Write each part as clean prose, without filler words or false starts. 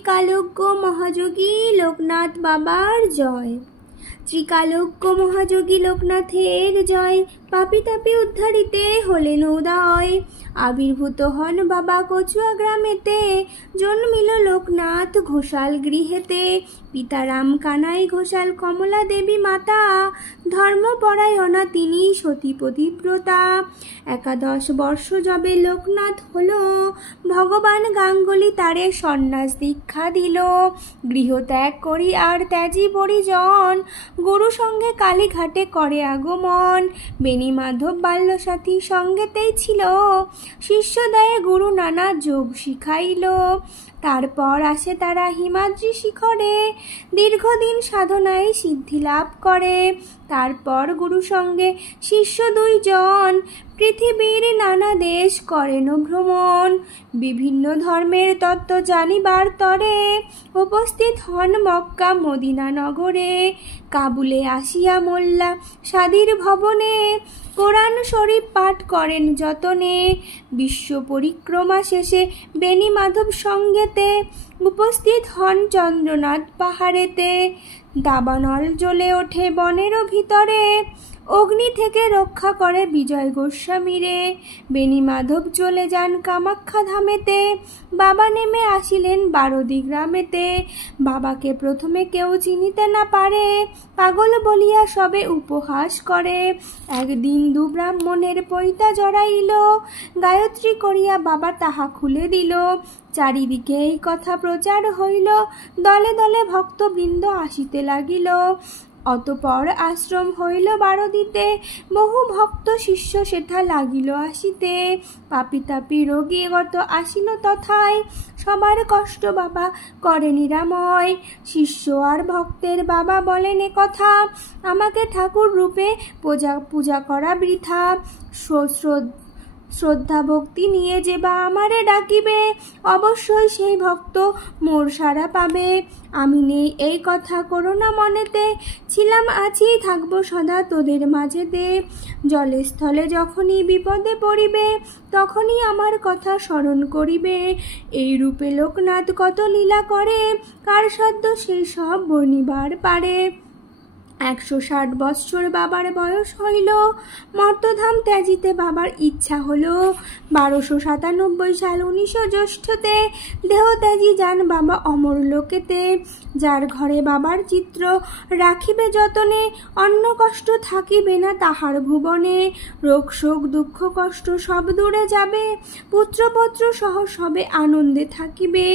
ত্রিকালজ্ঞ মহাযোগী লোকনাথ বাবার জয়। ত্রিকালজ্ঞ মহাযোগী লোকনাথের জয়। পাপী তাপী উদ্ধারিতে হলেন উদয়। আবির্ভূত হন বাবা কচুয়া গ্রামেতে, জন্মিল লোকনাথ ঘোষাল গৃহেতে। পিতা রাম কানাই ঘোষাল, কমলা দেবী মাতা, ধর্মপরায়ণা তিনি সতী পতিব্রতা। 11 বর্ষ যবে লোকনাথ হলো, ভগবান গাঙ্গুলি তারে সন্ন্যাস দীক্ষা দিল। গৃহত্যাগ করি আর ত্যাজি পরিজন, গুরু সঙ্গে কালীঘাটে করে আগমন। বেণী মাধব বাল্যসাথী সঙ্গেতেই ছিল, শিষ্যদয়ে গুরু নানা যোগ শিখাইল। তারপর আসে তারা হিমাদ্রি শিখরে, দীর্ঘদিন সাধনায় সিদ্ধি লাভ করে। তারপর গুরু সঙ্গে শিষ্য 2 জন, পৃথিবীর নানা দেশ করেন ভ্রমণ। বিভিন্ন ধর্মের তত্ত্ব জানিবার তরে, উপস্থিত হন মক্কা মদিনা নগরে। কাবুলে আসিয়া মোল্লা সাদির ভবনে, কোরআন শরীফ পাঠ করেন যতনে। বিশ্ব পরিক্রমা শেষে বেণী মাধব সঙ্গেতে, উপস্থিত হন চন্দ্রনাথ পাহাড়েতে। দাবানল জ্বলে ওঠে বনেরও ভিতরে, অগ্নি থেকে রক্ষা করে বিজয় গোস্বামীরে। বেণী মাধব চলে যান কামাখ্যা ধামেতে, বাবা নেমে আসিলেন বারদি গ্রামেতে। বাবাকে প্রথমে কেউ চিনিতে না পারে, পাগল বলিয়া সবে উপহাস করে। একদিন 2 ব্রাহ্মণের পৈতা জড়াইল, গায়ত্রী করিয়া বাবা তাহা খুলে দিল। চারিদিকে এই কথা প্রচার হইল, দলে দলে ভক্তবৃন্দ আসিতে লাগিল। অতঃপর আশ্রম হইল বারদিতে, বহু ভক্ত শিষ্য সেথা লাগিল আসিতে। পাপী তাপী রোগী গত আসিল তথায়, সবার কষ্ট বাবা করে নিরাময়। শিষ্য আর ভক্তের বাবা বলেন এ কথা, আমাকে ঠাকুর রূপে পূজা করা বৃথা। শ্রদ্ধা ভক্তি নিয়ে যে বা আমারে ডাকিবে, অবশ্যই সেই ভক্ত মোর সাড়া পাবে। আমি নেই এই কথা করোনা মনেতে, ছিলাম আছি থাকবো সদা তোদের মাঝেতে। জলে স্থলে যখনই বিপদে পড়িবে, তখনই আমার কথা স্মরণ করিবে। এই রূপে লোকনাথ কত লীলা করে, কার সাধ্য সেই সব বর্ণিবার পারে। 160 বৎসর বাবার বয়স হইল, মর্তধাম ত্যাজিতে বাবার ইচ্ছা হলো। 1297 সাল 19 জ্যৈষ্ঠতে, দেহ ত্যাজি যান বাবা অমর লোকেতে। যার ঘরে বাবার চিত্র রাখিবে যতনে, অন্ন কষ্ট থাকিবে না তাহার ভুবনে। রোগ শোক দুঃখ কষ্ট সব দূরে যাবে, পুত্রপত্র সহ সবে আনন্দে থাকিবে।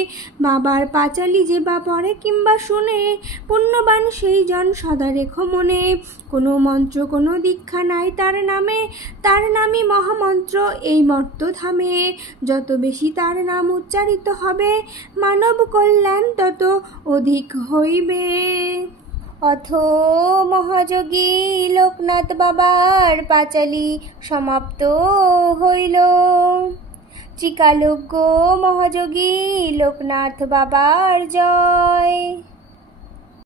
বাবার পাঁচালি যে বা পড়ে কিংবা শুনে, পুণ্যবান সেই জন সদা রেখো মনে। কোনো মন্ত্র কোনো দীক্ষা নাই তার নামে, তার নামই মহামন্ত্র এই মর্তধামে। যত বেশি তার নাম উচ্চারিত হবে, মানব কল্যাণ তত অধিক হইবে। অথ মহাযোগী লোকনাথ বাবার পাঁচালি সমাপ্ত হইল। ত্রিকালজ্ঞ মহাযোগী লোকনাথ বাবার জয়।